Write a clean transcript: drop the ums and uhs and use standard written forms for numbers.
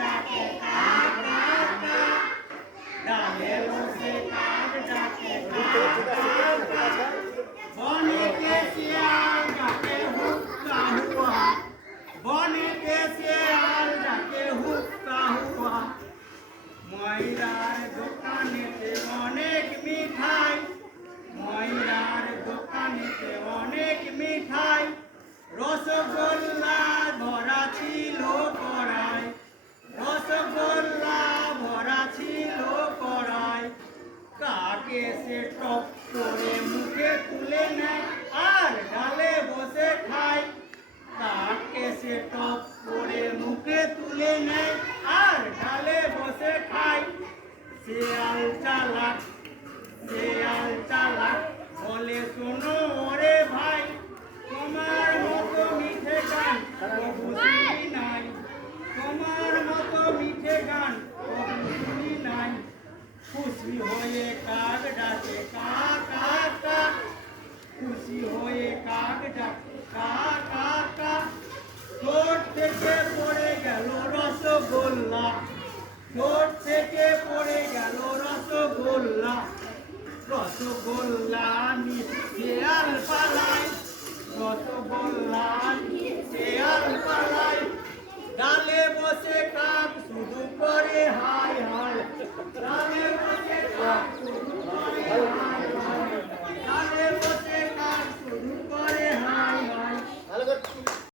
ডাকে কা কা কা, ডালে বসে কাক ডাকে কা কা কা, বনে কে শিয়াল ডাকে হুক্কা হুয়া, বনে কে শিয়াল ডাকে হুক্কা হুয়া, ময়রার দোকানেতে অনেক মিঠাই, ময়রার দোকানেতে অনেক মিঠাই, রসগোল্লা ভরা ছিল কড়াই, রসগোল্লা ভরা ছিল কড়াই, কাকে সে টপ করে মুখে তুলে নেয় আর ডালে বসে খায়, কাকে সে টপ করে মুখে তুলে নেয় আর ডালে বসে খায়, শিয়াল চালাক, শিয়াল চালাক বলে শোনো ওরে ভাই, তোমার মতো মিঠে গান কবু শুনি নাই, তোমার মতো মিঠে গান কবু শুনি নাই, খুশি হয়ে কাক ডাকে কা কা কা, খুশি হয়ে কাক ডাকে কা কা কা, ঠোঁট থেকে পড়ে গেল রসগোল্লা, ঠোঁট থেকে পড়ে গেল রসগোল্লা, রসগোল্লা নিয়ে শিয়াল পালায়, রসগোল্লা নিয়ে শিয়াল পালায়, ডালে বসে